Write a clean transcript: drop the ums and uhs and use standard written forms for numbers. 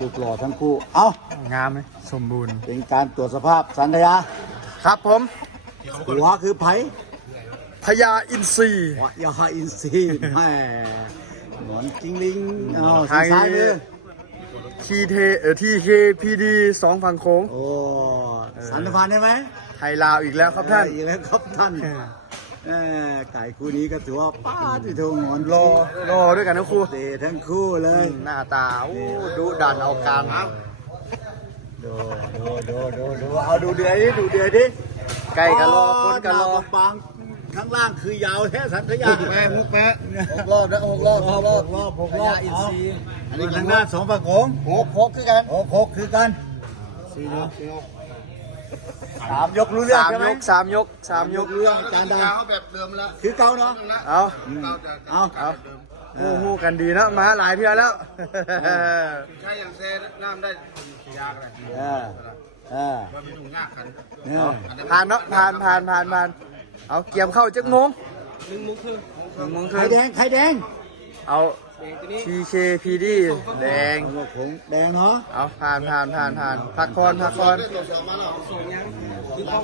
รูปหล่อทั้งคู่เอา งามไหมสมบูรณ์ เป็นการตรวจสภาพสัญญา ครับผม หัวคือไผ่ พญาอินทรี หัวยาอินทรีย์แม่หนอนกิ้งลิงเอาทางซ้ายมือ ทีเคพีดีสองฝั่งโค้ง โอ้สันติพันธ์ได้ไหม ไทยลาวอีกแล้วครับท่าน อีกแล้วครับท่านไก่คู่นี้ก็ถือว่าป้าที่ทงหอน รอด้วยกันทั้งคู่ เตะทั้งคู่เลย หน้าตาโอ้ดุดันเอาการ ดูเอาดูเดือยดิดูเดือยดิ ไก่กันรอคนกันรอ ปางข้างล่างคือยาวแท้สันทยา มุกแปะ 6 รอบนะ6 รอบอินซีอันนี้ทางด้าน2ฝั่งโขง6คือกัน6คือกัน3 ยกรู้เรื่องใช่ไหม สามยก เรื่องจานใด แบบเดิมแล้ว คือเก่าเนาะ เอา เอา ฮู้กันดีนะมาหลายเที่ยวแล้ว ใช่อย่างเซน้ำได้ยากเลย ว่ามีถุงยากกัน ผ่านเนาะผ่านเอาเกียมเข้าจักโมง1 โมงค ไข่ รึ่ง แดง เอา TKPD แดง ผงแดงเนาะ เอาผ่านพักคอน ได้ตัวเสือมาแล้ว